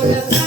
Hola.